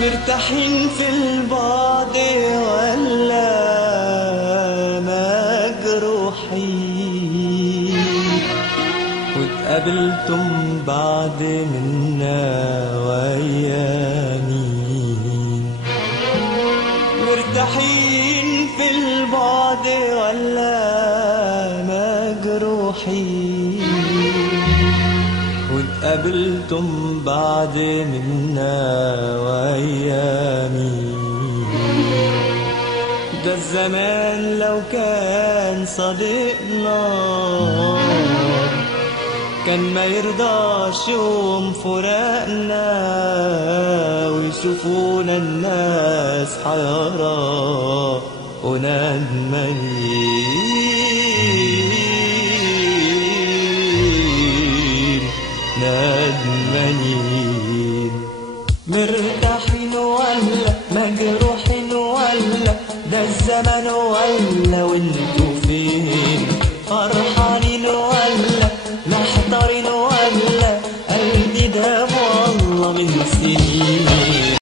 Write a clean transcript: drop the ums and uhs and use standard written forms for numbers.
مرتاحين في البعد ولا مجروحين؟ واتقابلتم بعد منا ويا مين؟ مرتاحين في البعد ولا مجروحين؟ واتقابلتم بعد منا ويا مين؟ ده الزمان لو كان صديقنا كان ما يرضاش يوم فراقنا، ويشوفونا الناس حيارى وندمانين ندمانين. مرتاحين ولا مجروحين ولا ده الزمن ولا وانت